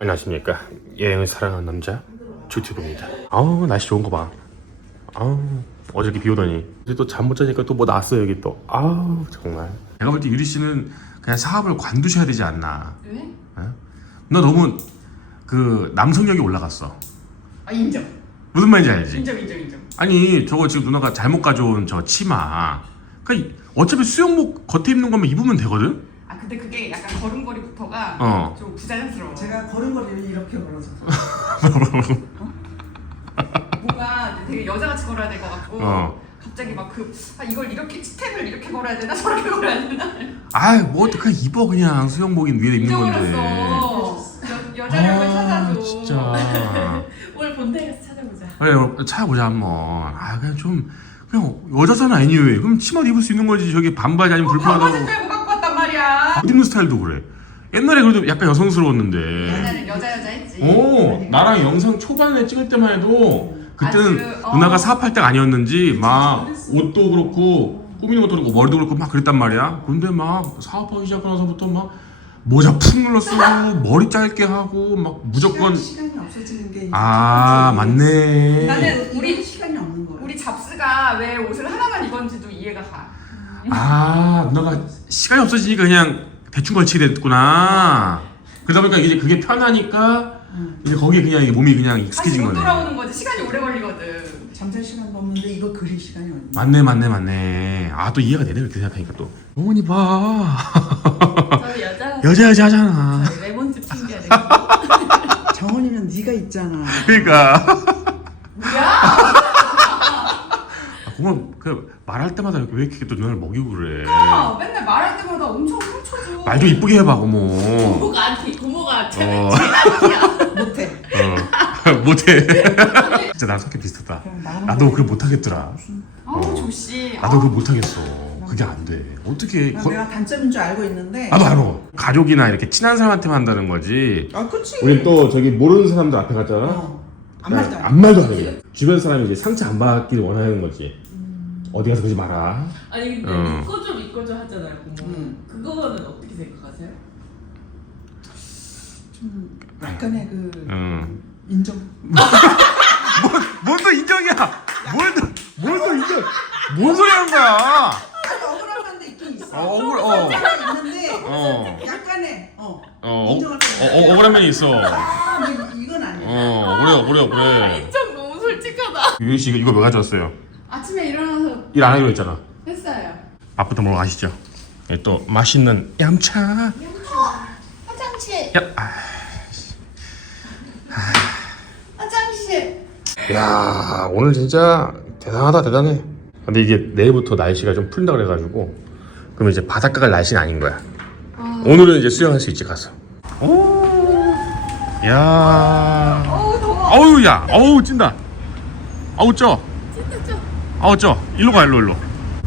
안녕하십니까 여행을 사랑하는 남자 주튜브입니다 아우 날씨 좋은 거봐 아우 어저께 비 오더니 이제 또 잠 못 자니까 또 뭐 났어 여기 또 아우 정말 내가 볼 때 유리 씨는 그냥 사업을 관두셔야 되지 않나 왜? 너 너무 그 남성력이 올라갔어 아 인정. 무슨 말인지 알지? 인정 인정 인정. 아니 저거 지금 누나가 잘못 가져온 저 치마 그러니까 어차피 수영복 겉에 입는 거면 입으면 되거든? 아 근데 그게 약간 걸음걸이부터가 어. 좀 부자연스러워. 제가 걸음걸이를 이렇게 걸어서 뭔가 되게 여자같이 걸어야 될 것 같고 어. 갑자기 막 그 아, 이걸 이렇게 스텝을 이렇게 걸어야 되나 저렇게 걸어야 되나 아이 뭐 어떡해 입어 그냥 수영복인 위에 입는 건데 잊어버렸어. 여, 여자력을 아, 찾아줘. 진짜 오늘 본대에서 찾아보자. 그래 찾아보자 한번 아 그냥 좀 그냥 여자잖아 애니웨이 그럼 치마 입을 수 있는 거지 저기 반바지 아니면 어, 반바지 불편하다고 빼고 갖고 왔단 말이야. 옷 입는 스타일도 그래 옛날에 그래도 약간 여성스러웠는데 옛날엔 여자 여자 했지. 오 나랑 영상 초반에 찍을 때만 해도 그때는 아주, 어. 누나가 사업할 때가 아니었는지 막 옷도 그렇고 꾸미는 것도 그렇고 머리도 그렇고 막 그랬단 말이야 근데 막 사업하기 시작하면서부터 막 모자 푹 눌러 쓰고 머리 짧게 하고 막 무조건 시간, 이 없어지는 게 아. 맞네 나는 우리 우리 시간이 없는 거야. 우리 잡스가 왜 옷을 하나만 입었는지도 이해가 가. 아 누나가 시간이 없어지니까 그냥 대충 걸치게 됐구나 그러다 보니까 이제 그게 편하니까 응. 이제 거기에 그냥 이게 몸이 그냥 다시 익숙해진 못 거네 돌아오는 거지. 시간이 오래 걸리거든. 잠잘 시간도 없는데 이거 그릴 시간이 없네. 맞네 맞네 맞네 아 또 이해가 되네 그렇게 생각하니까 또 어머니 봐 저희 여자 여자 여자 하잖아 레몬즙 챙겨야 되겠다. 정원이는 네가 있잖아. 그러니까 뭐야? 아, 그만 그 말할 때마다 왜 이렇게 또 눈을 먹이고 그래 아, 맨날 말할 때마다 엄청 훔쳐줘. 말 좀 이쁘게 해봐 고모 고모가 안티, 고모가 제일 어. 안티야. 못해. 어 못해 진짜 나랑 성격 비슷하다 나도. 그걸 못하겠더라 아우 조씨. 나도 그걸 못하겠어 그게 안 돼 어떻게 난 거- 내가 단점인 줄 알고 있는데. 나도 알아 가족이나 이렇게 친한 사람한테만 한다는 거지 아, 그치. 우린 또 저기 모르는 사람들 앞에 갔잖아 어. 안 말도 안 해. 안 말도 안 해. 주변 사람이 이제 상처 안 받기를 원하는 거지. 어디 가서 그러지 마라. 아니 근데 어. 믿고 좀 믿고 좀 하잖아요, 고모. 음. 그거는 어떻게 생각하세요? 좀 약간의 그 응. 인정. 뭔또 인정이야? 뭘또뭘또 인정? 뭔 소리 하는 거야? 아니 억울한 건데 있긴 있어. 어, 억울 어. 있는데 어. 약간의 어. 어, 어, 인정할 때. 어, 어, 억울한 면이 있어. 아, 뭐 이건 아니야. 어, 그래요, 그래요, 아, 그래. 인정 너무 솔직하다. 유리 씨 이거, 이거 왜 가져왔어요? 아침에 일 안 하기로 했잖아. 했어요. 밥부터 먹으러 가시죠. 예, 또 맛있는 얌차. 화장실. 야, 아, 화장실. 야, 오늘 진짜 대단하다, 대단해. 근데 이게 내일부터 날씨가 좀 풀린다 그래가지고 그럼 이제 바닷가 갈 날씨는 아닌 거야. 오늘은 이제 수영할 수 있지 가서. 오, 야, 어우 더워. 어우 야, 어우 찐다. 어우 쪄. 어우 쪄. 일로 가, 일로 일로.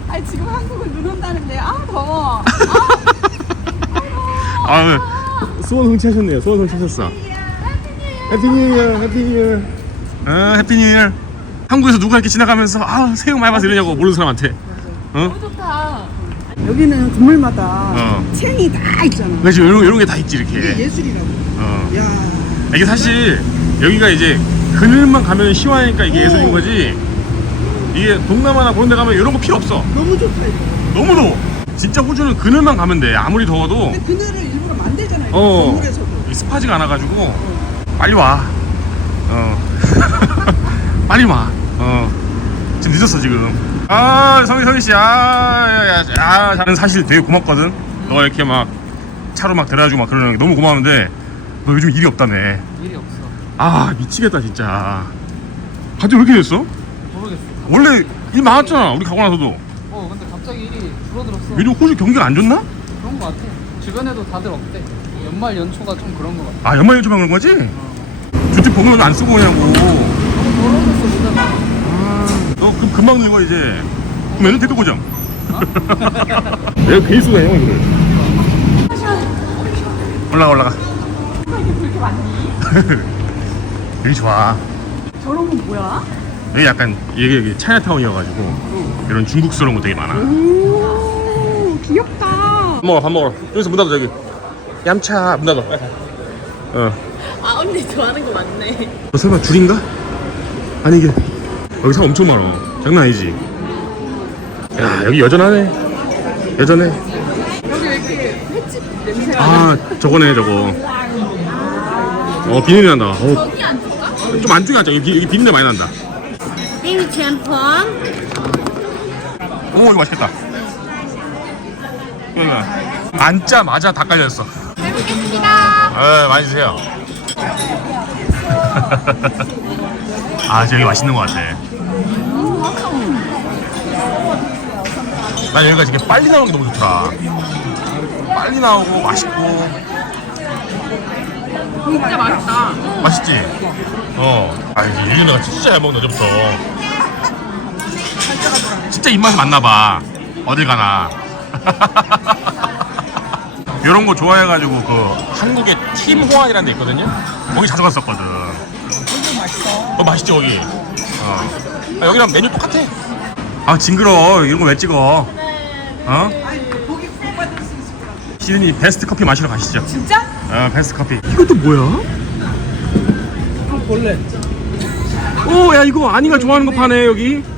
아니 지금 한국은 눈 온다는데 아 더워. 아, 소원 성취하셨네요. 소원 성취하셨어. 해피 뉴 이어, 해피 뉴 이어. 어, 해피 뉴 이어. 한국에서 누가 이렇게 지나가면서 아 새우 많이 봐서 이러냐고 모르는 사람한테. 어? 너무 좋다. 여기는 건물마다 어. 챙이 다 있잖아. 그렇지 이런 이런 게 다 있지 이렇게. 이게 예술이라고. 어. 야. 이게 사실 여기가 이제 그늘만 가면 시원하니까 이게 오. 예술인 거지. 이게 동남아나 그런 데 가면 이런 거 필요 없어. 너무 좋다 이거. 너무 더워. 진짜 호주는 그늘만 가면 돼. 아무리 더워도 근데 그늘을 일부러 만들잖아요. 어. 건물에서도. 이 습하지가 않아가지고 빨리 와. 어. 빨리 와. 어. 지금 늦었어 지금. 아 성희 성희 씨, 아, 야, 야, 야, 나는 사실 되게 고맙거든. 너가 이렇게 막 차로 막 데려다주고 막 그러는 게 너무 고마운데 너 요즘 일이 없다며. 일이 없어. 아 미치겠다 진짜. 갑자기 왜 이렇게 됐어? 모르겠어. 원래 일 많았잖아 우리 가고 나서도. 어, 근데 갑자기 일이 줄어들었어. 요즘 호주 경기가 안 좋나? 그런 거 같아. 주변에도 다들 없대. 연말 연초가 좀 그런 거 같아. 아 연말 연초만 그런 거지? 주택 보면 안 쓰고 오냐고. 너무 더러워졌어, 보다가. 너 그럼 금방 늙어 이제 그럼 애는 대도 고정 내가 괜히 쓰고 다녀 이거를 올라가 올라가 이게 그렇게 많니? 여기 좋아 저런 건 뭐야? 여기 약간 이게 여기 차이나타운이어가지고 이런 중국스러운 거 되게 많아. 오 귀엽다. 밥 먹어 밥 먹어. 여기서 문 닫아 저기. 얌차 문 닫아. 어. 아 언니 좋아하는 거 맞네. 어, 설마 줄인가? 아니 이게 여기 사람 엄청 많아. 장난 아니지? 야 여기 여전하네. 여전해. 여기 왜 이렇게 횟집 냄새가 아 저거네 저거. 어 비린내 난다. 어, 저기 안 줄까? 좀 안쪽에 앉자 여기, 여기 비린내 많이 난다 이 짬뽕. 오 이거 맛있겠다 그러니까 앉자마자 다 깔렸어 잘 먹겠습니다. 네, 많이 드세요. 아, 저기 맛있는 것 같아. 난 여기가 되게 빨리 나오는 게 너무 좋더라. 빨리 나오고 맛있고 진짜 맛있다. 맛있지. 어. 아, 이게 예전에 진짜 잘 먹는 어제부터. 진짜 입맛이 맞나 봐. 어딜 가나. 이런 거 좋아해가지고 그 한국에 팀 호환이라는 데 있거든요. 거기 자주 갔었거든. 어 맛있지 거기. 어. 아, 여기랑 메뉴 똑같아. 아 징그러. 이런 거 왜 찍어? 어? 시드니 베스트 커피 마시러 가시죠. 진짜? 어 베스트 커피. 이것도 뭐야? 원래 오, 야 이거 아니가 좋아하는 거 파네 여기.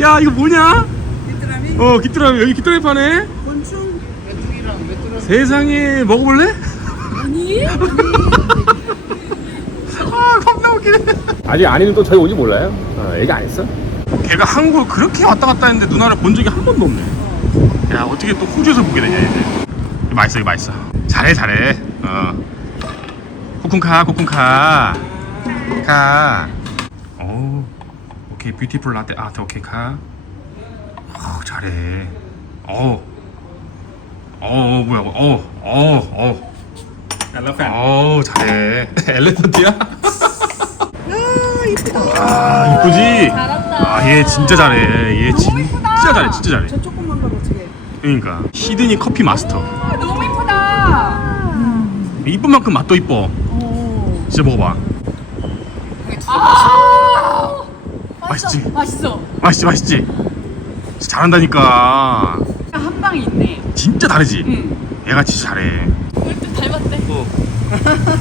야 이거 뭐냐? 비트남이 어 귀뚜라미 여기 귀뚜라미 파네. 곤충 메뚜기랑 메뚜기 세상에 먹어볼래? 아니? 아 겁나 웃기네. 아직 아니는 또 저희 온지 몰라요? 어, 얘기 안 했어? 걔가 한국을 그렇게 왔다 갔다 했는데 누나를 본 적이 한 번도 없네. 야 어떻게 또 호주에서 보게 되냐 이제. 이거 맛있어 이거 맛있어. 잘해 잘해. 어. 코쿤카 코쿤카 카. 오 오케이 뷰티풀 라떼 아 오케이 카. 어 잘해. 어. 어 뭐야 어어 어. 어 잘해. 엘레펀트야? 아 이쁘다 아 이쁘지? 잘한다. 아 얘 진짜 잘해 얘 진짜 잘해 진짜 잘해 저 조금만 가고 어떻게 그러니까 시드니 커피 마스터 아, 너무 이쁘다. 이쁜 만큼 맛도 이뻐 오 진짜 먹어봐 아 맛있지? 맛있어. 맛있지 맛있지? 진짜 잘한다니까 한 방이 있네. 진짜 다르지? 응. 얘가 진짜 잘해 꼴등 닮았대.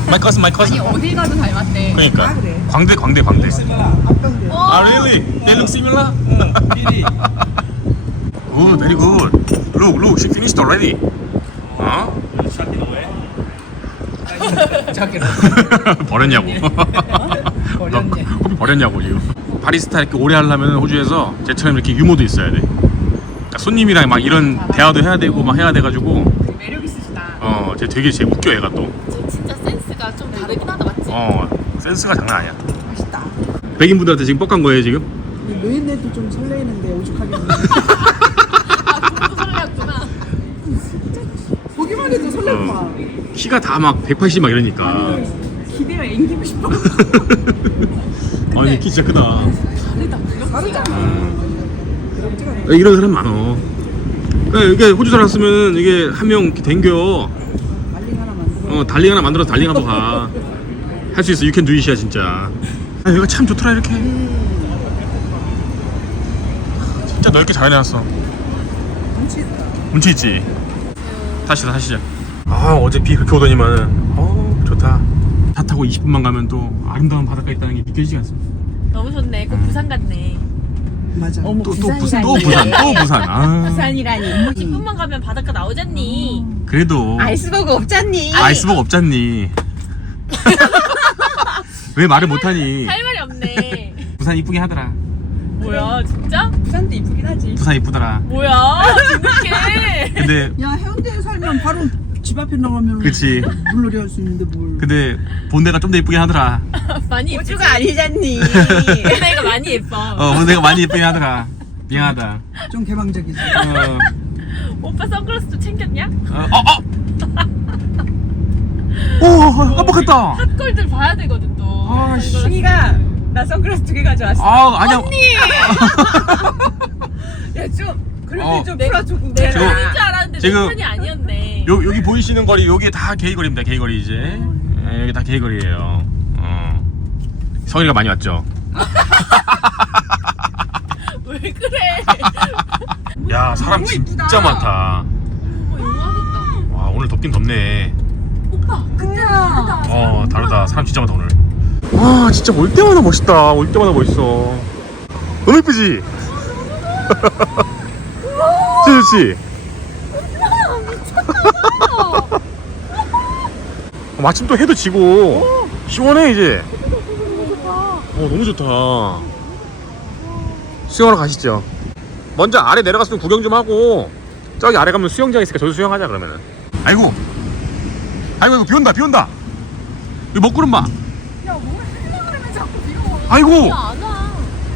마이 커슨 마이 커슨 아니 어딜 가도 닮았대. 그러니까 아, 그래? 광대 광대 광대 아까운데 아 really? They look similar? good very good look look she finished already 어? 버렸냐고. 버렸네. 커피 버렸냐고 지금. 바리스타 이렇게 오래 하려면 호주에서 제처럼 이렇게 유머도 있어야 돼. 그러니까 손님이랑 막 이런 대화도 해야 되고 막 해야 돼가지고 매력 있으시다. 어, 쟤 되게 쟤 웃겨 얘가 또. 저 진짜 센스가 좀 다르긴 하다 맞지? 어, 센스가 장난 아니야. 맛있다 백인분들한테 지금 뻑간 거예요 지금? 이 노인네도 좀 설레이는데 오죽하게 아 그것도 설레었구나. 보기만 해도 설레구만 키가 다 막 180 막 이러니까. 기대어 앵기고 싶어. 아니 키 진짜 크다. 다르잖아 야, 이런 사람 많어. 그러니까 이게 호주 살았으면 이게 한명 댕겨. 말링 하나 만들어 어 달링 하나 만들어서 달링 하고 가. 할 수 있어. Do it이야 진짜. 아 여기가 참 좋더라 이렇게. 진짜 넓게 잘 해놨어. 눈치 있다 운치 있지. 타시다 타시자. 아 어제 비 그렇게 오더니만은 어 좋다. 차 타고 20분만 가면 또 아름다운 바닷가 있다는 게 느껴지지 않습니까? 너무 좋네. 꼭 부산 같네. 맞아 어머 또, 또, 부산, 부산이라니. 또 부산 또 부산. 아 부산이라니. 10분만 가면 바닷가 나오잖니. 그래도 아이스버그 없잖니. 아이스버거 없잖니. 왜 말을 못하니? 할 말이 없네. 부산 이쁘긴 하더라. 뭐야 진짜? 부산도 이쁘긴 하지. 부산 이쁘더라. 뭐야 진득해. 근데 야 해운대에 살면 바로 집 앞에 나가면 그치. 물놀이 할 수 있는데 뭘 근데 본대가 좀 더 이쁘긴 하더라. 많이 예쁘지? 호주가 아니잖니. 내가 많이 예뻐. 어 본대가 많이 이쁘긴 하더라. 미안하다. 좀 개방적이지 어, 오빠 선글라스 좀 챙겼냐? 어, 어, 어. 오, 깜빡했다. 핫걸들 봐야 되거든 또. 아, 씨. 승희가 나 선글라스 두 개 가져왔어. 아, 아니야. 야좀 그래도 어. 좀 풀어줘 내가 궁금해. 지금- 편인 줄 알았는데 지금- 내 편이 아니었네. 요, 여기 보이시는 거리, 여기 다 게이거리입니다. 게이거리 이제. 예, 여기 다 게이거리예요. 어. 성일이가 많이 왔죠. 왜 그래? 야, 사람 진짜 많다. 와, 오늘 덥긴 덥네 오빠 다르다. 어 다르다 사람 진짜 많다 오늘 와 진짜 올 때마다 멋있다 올 때마다 멋있어 너무 예쁘지? 진짜 좋지? 어, 마침 또 해도 지고 시원해 이제 어 너무 좋다. 수영하러 가시죠. 먼저 아래 좀 구경 좀 하고 저기 아래 가면 수영장 있으니까 저기 수영하자 그러면은. 아이고. 아이고 이거 비 온다 비 온다. 여기 먹구름 봐 야뭘 하려고 그러면 자꾸 비워 아이고.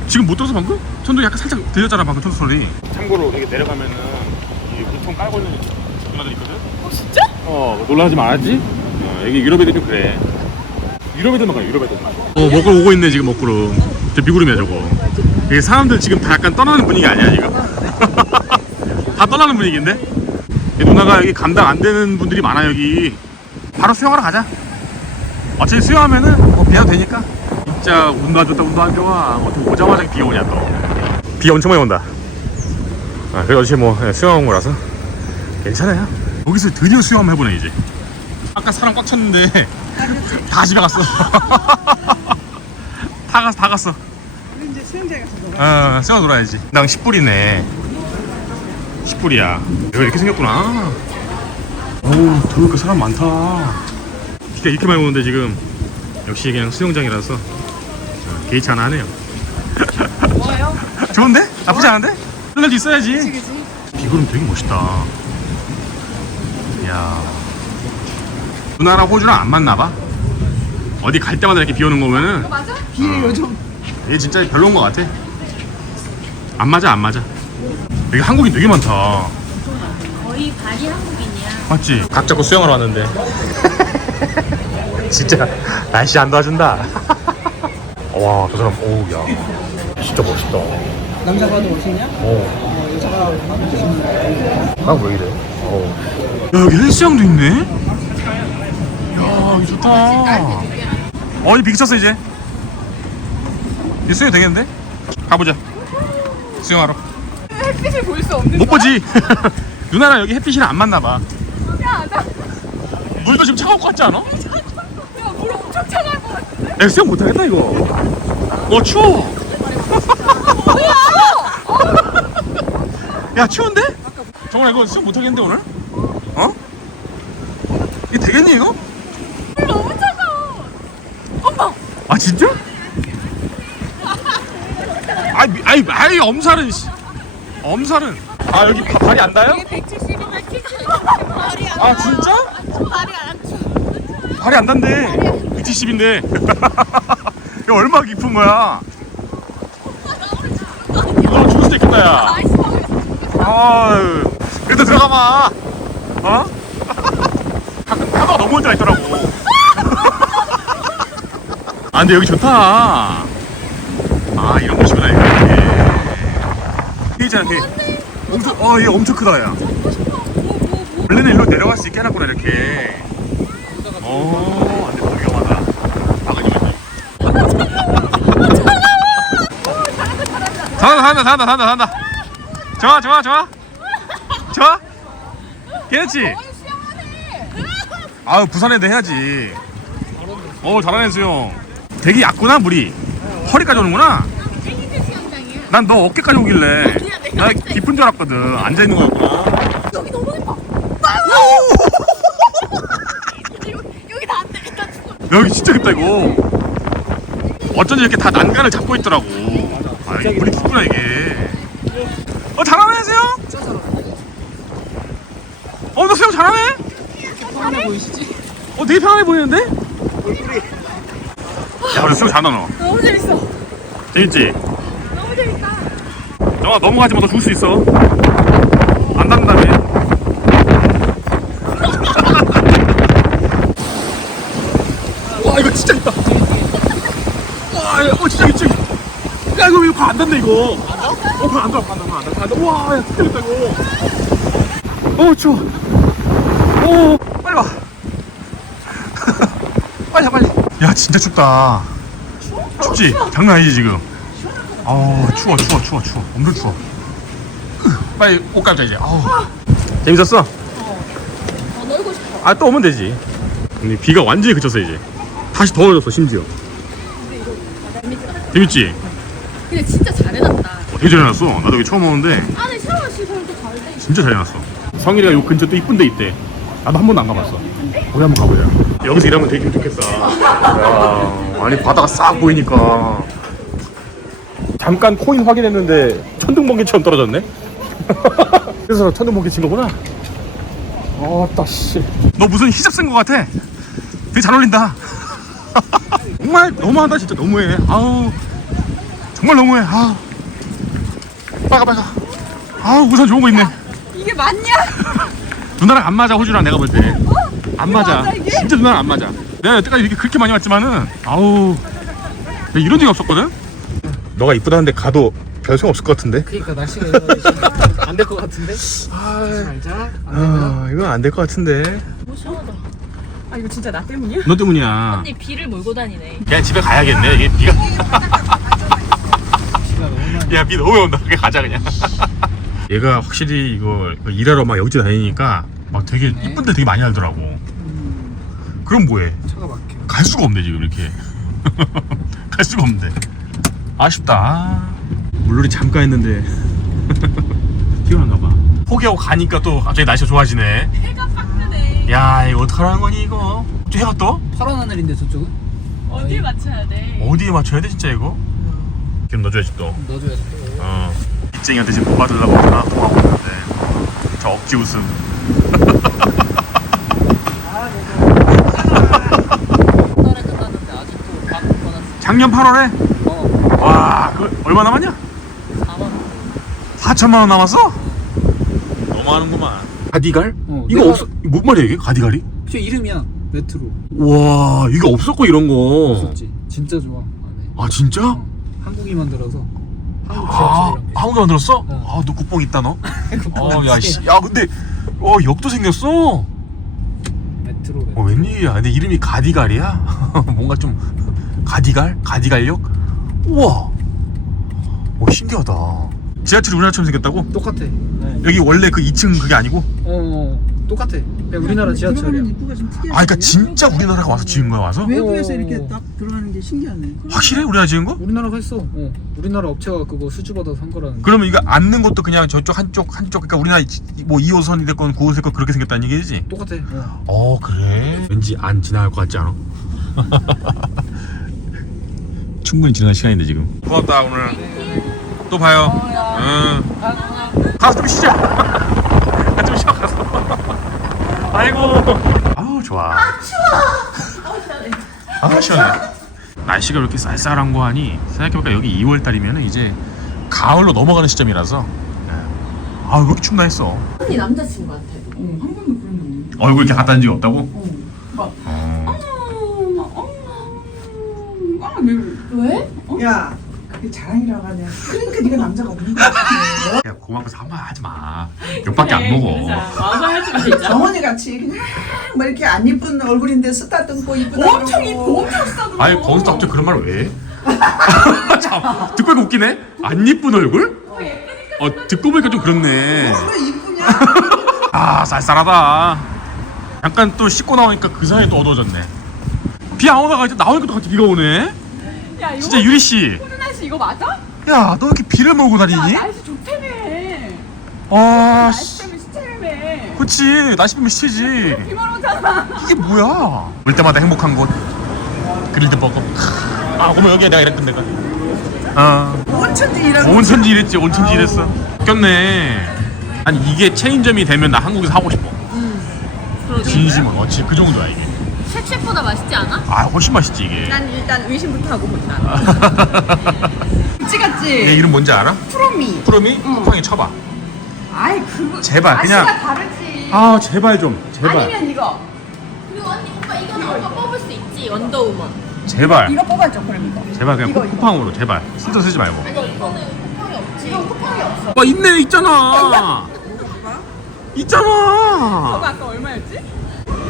지금 못 들어서 방금? 천도 약간 살짝 들렸잖아 방금 천도 소리. 참고로 여기 내려가면은 이 물통 깔고 있는 누나들 있거든? 어 진짜? 어 놀라지 말았지? 어, 여기 유럽 애들이 좀 그래 유럽 애들만 가요 유럽 애들만 어 먹구름 오고 있네 지금 먹구름 저 비구름이야 저거. 이게 사람들 지금 다 약간 떠나는 분위기 아니야 지금? 다 떠나는 분위기인데? 이 누나가 여기 감당 안 되는 분들이 많아 여기. 바로 수영하러 가자. 어차피 수영하면은 뭐 비와도 되니까. 진짜 운도 안 좋다 운도 안 좋아. 어떻게 오자마자 비 오냐 또비 엄청 많이 온다. 아 그래도 어차피 뭐 예, 수영한 거라서. 괜찮아요. 여기서 드디어 수영 해보네 이제. 아까 사람 꽉 찼는데 다 집에 갔어. 다 갔어 다 갔어. 우리 이제 수영장에 가서 놀아. 어 수영 놀아야지. 당 10불이네. 10불이야. 여기 이렇게 생겼구나. 어우 들어오니까 사람 많다. 비가 이렇게 많이 오는데 지금 역시 그냥 수영장이라서. 어, 개의치 않아 하네요. 뭐예요? 좋은데? 나쁘지 않은데? 그날도 있어야지. 비구름 되게 멋있다. 이야 누나랑 호주랑 안 맞나 봐 어디 갈 때마다 이렇게 비 오는 거 보면은 맞아? 비에 요즘 얘 진짜 별로인 것 같아 안 맞아 안 맞아 여기 한국인 되게 많다 거의 발이 한국인이야. 맞지? 각 잡고 수영하러 왔는데 진짜 날씨 안 도와준다 와 저 사람 오우 야 진짜 멋있다 남자가 더 멋있냐? 오. 어, 여자가 멋있냐? 아 왜 이래 어. 야 여기 헬스장도 있네 야 좋다 어이 비쳤어 이제 이제 수영 되겠는데? 가보자 수영하러 햇빛을 볼 수 없는 못 보지 누나랑 여기 햇빛이랑 안 맞나봐 거야 나 물도 지금 차가울 것 같지 않아? 야, 물 엄청 차가울 것 같아 야 수영 못하겠다 이거 어 추워 야 추운데? 정원아 이거 수영 못하겠는데 오늘? 어? 이게 되겠니 이거? 물 너무 차가워. 어머. 아 진짜? 아이 미- 아이 아이 엄살은 씨. 엄살은 아 여기 바, 발이 안 닿아요? 170이나 키가 발이 안 아 진짜? 발이 안 쳐. 발이 안 닿는데 170인데 이거 얼마나 깊은 거야 너 죽을 수도 있겠다 야 아유 그래도 들어가마 어? 가끔 파도가 넘어올 때가 있더라고 아 근데 여기 좋다. 아 이런 곳이구나 이게 있잖아. 걔 엄청 어얘 엄청 크다 야. 원래는 일로 내려갈 수 있게 해놨구나 이렇게. 어 안돼 너무 위험하다. 막으니까 잘한다 잘한다 잘한다 잘한다. 좋아 좋아 좋아. 좋아? 괜찮지? 아유 부산 애들 해야지. 어 잘하네 수영 되게 얕구나 물이. 허리까지 오는구나. 난너 어깨까지 오길래. 나 깊은 줄 알았거든. 앉아있는 거였구나. 여기 너무 예뻐. 여기 다안 되겠다. 죽어. 여기 진짜 깊다 이거. 어쩐지 이렇게 다 난간을 잡고 있더라고. 아 이게 물이 깊구나 이게. 어 잘하네 수영? 어너 수영 잘하네 편해 보이시지? 어 되게 편안해 보이는데 야 우리 잘한다 너 너무 재밌어. 재밌지? 너무 재밌다. 영아 넘어가지 마너 죽을 수 있어. 안 닿는다며. 와 이거 진짜 있다. 와 야, 어 진짜 있지 야 이거 이거 안 닿네 이거. 어안 닿아 안 닿아 안 닿아 안 닿아. 와 야 진짜 있다 이거. 어 추워. 어 빨리 와 빨리 와 빨리 야 진짜 춥다. 춥지? 장난 아니지 지금? 아우 추워 추워 추워 추워. 엄청 추워. 빨리 옷 갈자 이제. 아우. 재밌었어? 더 놀고 싶어. 아 또 오면 되지. 근데 비가 완전히 그쳤어 이제. 다시 더워졌어 심지어. 재밌지? 근데 진짜 잘 해놨다. 어, 되게 잘 해놨어. 나도 여기 처음 오는데. 안에 샤워 시설도 잘 돼. 진짜 잘 해놨어. 성일이가 요 근처 또 이쁜 데 있대 나도 한 번도 안 가봤어 우리 한번 가보자. 여기서 일하면 되게 기분 좋겠어 야 아니 바다가 싹 보이니까. 잠깐 코인 확인했는데 천둥번개처럼 떨어졌네? 그래서 천둥번개 친 거구나? 아따 씨 너 무슨 히잡 쓴 거 같아? 되게 잘 어울린다. 정말 너무하다 진짜. 너무해. 아우. 정말 너무해. 아 빨가 빨가. 아우 우산 좋은 거 있네. 이게 맞냐? 누나랑 안 맞아 호주랑 내가 볼 때 안 맞아 맞아? 진짜 누나랑 안 맞아 내가 여태까지 이렇게 그렇게 많이 왔지만은 아우 내가 이런 적이 없었거든 너가 이쁘다는데 가도 별 소용 없을 것 같은데 그러니까 날씨가 안될 것 같은데. 잘자. 아 이건 안 될 것 같은데 뭐 시원하다. 아 이거 진짜 나 때문이야? 너 때문이야 언니 비를 몰고 다니네. 그냥 집에 가야겠네 이게 비가. 야 비 너무 온다 그냥 가자 그냥 얘가 확실히 이거 일하러 막 여기저기 다니니까 막 되게 네. 이쁜 데 되게 많이 알더라고 그럼 뭐해 차가 막혀. 갈 수가 없네 지금 이렇게 갈 수가 없는데 아쉽다 아, 물놀이 잠깐 했는데 피곤한가 봐 포기하고 가니까 또 갑자기 날씨가 좋아지네 해가 빡 뜨네. 야 이거 어떡하라는 거니 이거 또 해가 떠? 파란 하늘인데 저쪽은? 어딜 맞춰야 돼? 어디에 맞춰야 돼 진짜 이거? 기름 넣어줘야지 또 넣어줘야지 또. 어. 빚쟁이한테 지금 못 받으려고 전화 통화하고 있는데 저 억지 웃음 딸에 끝났는데 아직도 밥 받았어. 작년 8월에 어. 와 그거 얼마 남았냐? 4만 원. 4천만 원 남았어? 너무하는구만 가디갈? 어, 이거 내가- 없어 뭔 말이야 이게 가디갈이? 저 이름이야. 메트로. 와 이거 없었고 이런 거. 없었지. 진짜 좋아. 안에. 아 진짜? 어. 한국이 만들어서 한국 아. 한국에 만들었어? 어. 아너 국뽕 있다 너. 국뽕 어, 야. 씨, 야 근데 어 역도 생겼어. 메트로. 메트로. 어 웬일이야? 근데 이름이 가디갈이야? 뭔가 좀 가디갈? 가디갈역? 우와. 오 신기하다. 지하철이 우리나라처럼 생겼다고? 똑같아. 어. 여기 원래 그 2층 그게 아니고? 어, 어. 똑같아. 그냥 우리나라 지하철이야. 입구가 좀 특이하네. 아 그러니까 진짜 우리나라가 와서 지은 거야 와서? 외부에서 어. 이렇게 딱 들어가는 게 신기하네. 확실해 우리나라 지은 거? 우리나라가 했어. 어. 우리나라 업체가 그거 수주 받아서 한 거라는. 그러면 이거 앉는 것도 그냥 저쪽 한쪽 한쪽 그러니까 우리나라 이- 뭐 2호선이 됐건 9호선이 됐건 그렇게 생겼다는 얘기지? 똑같아. 어. 어 그래? 왠지 안 지나갈 것 같지 않아? 충분히 지나갈 시간인데 지금 고맙다 오늘 또 봐요 응 가서 좀 쉬자 아, 좀 쉬어 가서 아이고 아우 좋아 아 추워 아 시원해 날씨가 이렇게 쌀쌀한 거 하니 생각해보니까 여기 2월달이면 이제 가을로 넘어가는 시점이라서 예. 아왜 이렇게 춥나 했어 언니 남자친구한테. 응, 한 번도 그런 적 없네. 얼굴 이렇게 갖다 준 적이 없다고? 막, 어. 아, 아, 왜? 왜? 야, 그게 자랑이라고 하냐. 그러니까 네가 남자가 없는 거야. 야 고맙고서 한번 하지 마. 욕밖에 안 먹어. 와서 하지 마 진짜. 정원이 같이 그냥 뭐 이렇게 안 이쁜 얼굴인데 쓰다 듬고 이쁘다 엄청 그러고. 이쁘, 엄청 싸도. 아니 거기서 갑자기 그런 말을 왜? 해? 참 듣고 보니까 웃기네. 안 이쁜 얼굴? 어 듣고 보니까 좀 그렇네. 왜 이쁘냐? 아 쌀쌀하다. 잠깐 또 씻고 나오니까 그 사이에 또 어두워졌네. 비 안 오다가 이제 나오니까 또 갑자기 비가 오네. 야 이거 진짜 유리 씨. 호준아 씨 이거 맞아? 야너 이렇게 비를 몰고 야 다니니? 날씨 좋다며. 아 날씨 씨. 때문에 시체라며. 그치 날씨 보면 시지. 비만 오잖아. 이게 뭐야? 올 때마다 행복한 곳. 그릴드 버거. 아, 그러면 여기에 내가 이랬던 데가. 아, 온천지 일하고 온천지 이랬지, 온천지 이랬어. 꼈네. 아니 이게 체인점이 되면 나 한국에서 하고 싶어. 진심은 어찌 그 정도야 이게. 쉑쉑보다 맛있지 않아? 아, 훨씬 맛있지 이게. 난 일단 의심부터 하고 본다. 그치 얘 같지? 이름 뭔지 알아? 프로미. 프로미? 쿠팡에 쳐봐. 아이 그거. 제발, 그냥- 다르지. 아, 제발 좀, 제발, 아니면 이거. 그리고 언니 오빠 이거는 오빠 뽑을 수 있지 원더우먼. 제발, 이거 뽑아줘 그럼 이거. 제발 그냥 이거. 쿠팡으로 제발. 쓸데 쓰지 말고. 아니 이거는 쿠팡이 없지. 이거 쿠팡이 없어. 아, 있네, 있잖아. 있잖아. 아까 얼마였지?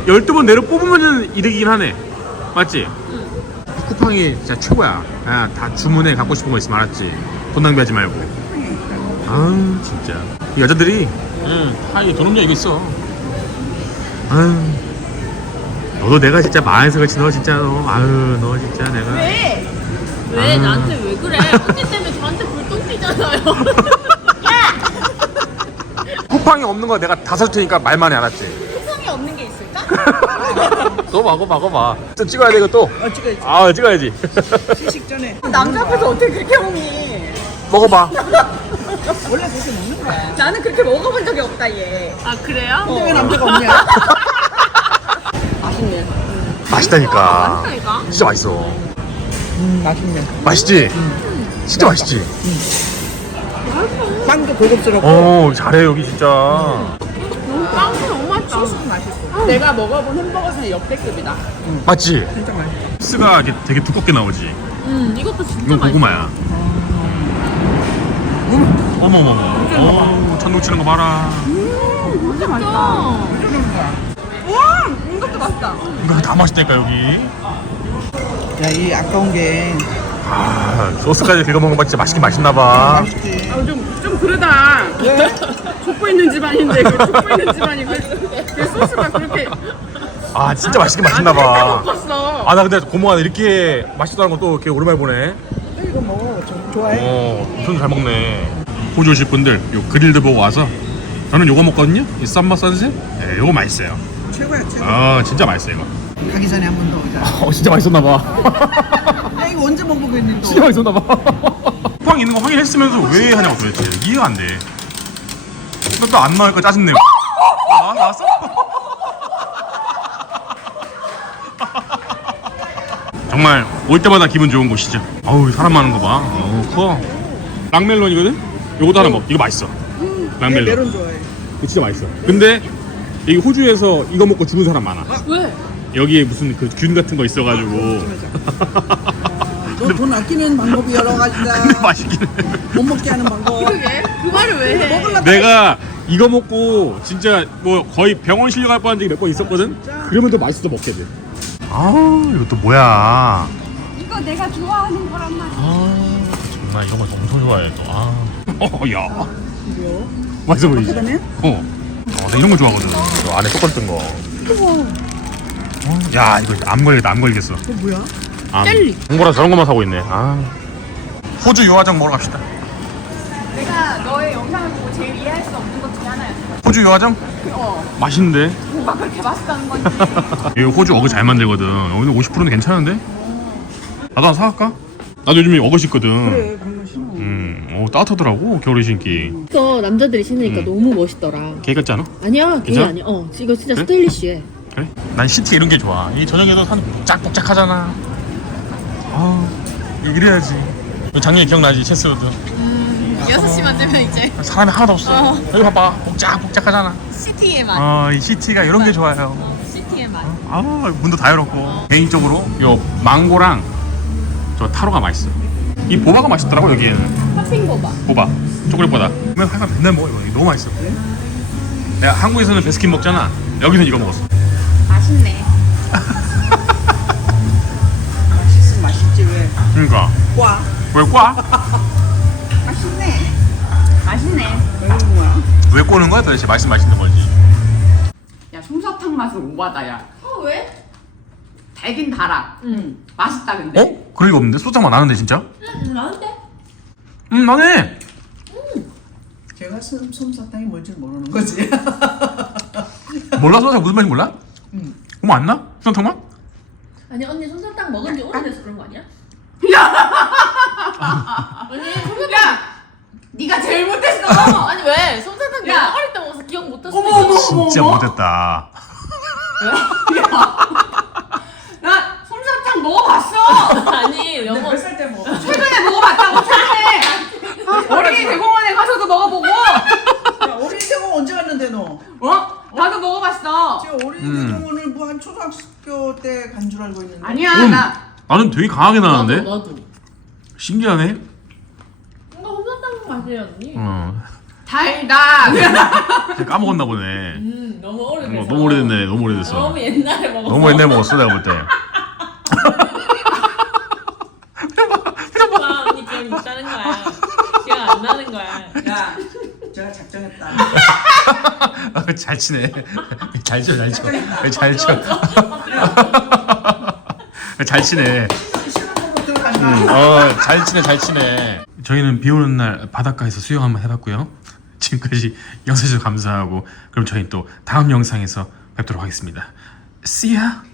12번 내려 뽑으면 이득이긴 하네. 맞지? 쿠팡이 진짜 최고야. 야, 다 주문해 갖고 싶은 거 있으면 알았지. 돈 낭비하지 말고. 아, 진짜. 이 여자들이 응, 다이 돈 없냐 이거 있어. 아유, 너도 내가 진짜 마에서 그렇지 너 진짜 너 아유 너 진짜 내가 왜? 왜 아. 나한테 왜 그래? 언니 때문에 저한테 불똥 튀잖아요. 쿠팡이 없는 거 내가 다 사줄 테니까 말만 해 알았지? 세상에 없는 게 있을까? 너 봐봐 봐봐 봐. 또 찍어야 돼 이거 또. 어 찍어야지 아 찍어야지. 시식 전에 남자 앞에서 어떻게 그렇게 먹니? 먹어봐. 원래 그렇게 먹는 거야 나는 그렇게 먹어본 적이 없다 얘. 아 그래요? 근데 왜 남자가 없냐 맛있네. 맛있다니까. 그러니까. 진짜 맛있어. 음 맛있네 맛있지? 진짜 맛있지? 빵도 고급스럽고 어 잘해 여기 진짜. 빵이 너무 맛있다. 내가 먹어본 햄버거 중에 역대급이다. 맞지? 진짜 맛있어 소스가 이게 되게 두껍게 나오지. 음 이것도 진짜 이건 맛있어. 고구마야. 어머머머. 어, 천둥 치는 거 봐라. 진짜 맛있다. 와 이것도 맛있다. 이거 다 맛있다니까 여기. 야 이 아까운 게 아 소스까지 긁어 먹으면 진짜 맛있긴 맛있나 봐. 맛있지 좀좀 그러다. 족보 있는 집안인데 그 족보 있는 집안이 그, 그 소스가 그렇게 아 진짜 맛있긴 맛있나 봐. 먹었어. 아 나 근데 고모가 이렇게 맛있다는 건또 이렇게 오랜만에 보네. 이거 먹어 좀 좋아해 어, 엄청 잘 먹네. 호주 오실 분들 요 그릴드 보고 와서 저는 요거 먹거든요. 이 쌈바 선셋. 네, 요거 맛있어요. 최고야 최고 아 진짜 맛있어 이거. 가기 전에 한 번 더 오자 어 진짜 맛있었나 봐. 야 이거 언제 먹어보겠니 진짜 너 맛있었나 봐. 쿠팡 있는 거 확인했으면서 왜 하냐고 도대체 이해가 안 돼. 또 안 나오니까 짜증내. 아 나왔어? 정말 올 때마다 기분 좋은 곳이죠. 어우 사람 많은 거 봐. 어 커. 랑멜론이거든. 요것도 하나 먹. 이거 맛있어. 랑멜론. 메론 좋아해 이거 진짜 맛있어. 근데 여기 호주에서 이거 먹고 죽은 사람 많아. 왜? 여기에 무슨 그 균 같은 거 있어가지고. 너돈 아끼는 방법이 여러 가지다 근데 맛있긴 해. 못 먹게 하는 방법 왜 해? 먹으려고 내가 이거 먹고 진짜 뭐 거의 병원 실려갈 뻔한 적이 몇 번 있었거든. 그러면 더 맛있어 먹게 돼. 아 이거 또 뭐야? 이거 내가 좋아하는 거란 말이야. 아 정말 이런 거 엄청 좋아해 또. 아. 어야 뭐야? 맛있어 보이지? 어. 어, 나 이런 거 좋아하거든. 저 안에 초콜릿 든 거. 어? 야 이거 암 걸리겠다 암 걸리겠어. 그거 뭐야? 암. 젤리. 홍보라 저런 것만 사고 있네. 아. 호주 유화장 먹으러 갑시다. 내가 너의 영상을 보고 제일 이해할 수 없는 것 중에 하나였어. 호주 유화장? 어. 맛있는데? 뭐가 그렇게 맛있다는 건지. 여기 호주 어그 잘 만들거든. 여기 50%는 괜찮은데? 나도 하나 사갈까? 나도 요즘에 어그 신거든. 그래 그런 거 신어 음, 어, 따뜻하더라고 겨울에 신기. 이거 남자들이 신으니까 음. 너무 멋있더라. 개 같지 않아? 아니야, 걔? 아니야. 어, 이거 진짜 그래? 스타일리시해. 그래? 난 시티 이런 게 좋아. 이 저녁에도 산 복작복작하잖아. 아, 이래야지. 작년에 기억나지 체스로드. 6시만 되면 이제 사람이 하나도 없어. 여기 봐봐, 복작복작하잖아. 시티의 맛. 어, 이 시티가 이런 게 좋아요. 시티의 맛. 아, 문도 다 열었고. 개인적으로 요 망고랑 저 타로가 맛있어. 이 보바가 맛있더라고 여기에는. 팥핑 거봐. 보바 초콜릿보다 그러면 항상 맨날 먹어 이거 너무 맛있어 내가 한국에서는 베스킨 먹잖아 여기서 이거 먹었어 맛있네. 맛있으면 맛있지 왜 그러니까 과? 왜 꽈? 맛있네 거야? 왜 꼬는 거야 도대체 맛있으면 맛있는 거지 야 솜사탕 맛은 오바다 야. 어, 왜? 달긴 달아. 응. 맛있다 근데. 어? 그럴 리가 없는데 소장만 나는데 진짜? 응, 나한테? 음 나네 걔가 솜- 솜사탕이 뭔지 모르는 거지 몰라 소장 무슨 맛인지 몰라? 응. 어머 안 나? 소장 맛? 아니, 언니 솜사탕 먹은 지 오래돼서 그런 거 아니야? 언니, 솜사탕. 야, 네가 제일 못했어. 아니, 왜? 솜사탕 야. 내가 어릴 때 먹어서 기억 못했어. 어머, 어머. 진짜 어머. 못했다 나 솜사탕 먹어봤어. 아니, 너무. 몇살 때 먹어? 최근에 먹어봤다고 최근에. 어린이 대공원에 가서도 먹어보고. 야, 어린이 대공원 언제 갔는데 너? 어? 나도 먹어봤어. 제가 어린이 음. 대공원을 뭐 한 초등학교 때 간 줄 알고 있는데 아니야 음. 나. 나는 되게 강하게 나는데? 나도, 나도. 신기하네 맛이야, 언니. 어 달다. 까먹었나 보네 음, 너무 오래돼서. 어, 너무 오래됐네 너무 오래됐어 너무 옛날에 먹었어. 너무 옛날에 먹었어 내가 볼때 와, 언니 기억 있다는 거야. 기억 안 나는 거야. 야 제가 작정했다 잘 치네. 잘 쳐, 잘 쳐. 잘 쳐. 잘 치네. 신혼부부 들어간다. 어, 잘 치네, 잘 치네. 저희는 비 오는 날 바닷가에서 수영 한번 해봤고요. 지금까지 영상해주셔서 감사하고, 그럼 저희 또 다음 영상에서 뵙도록 하겠습니다. See ya!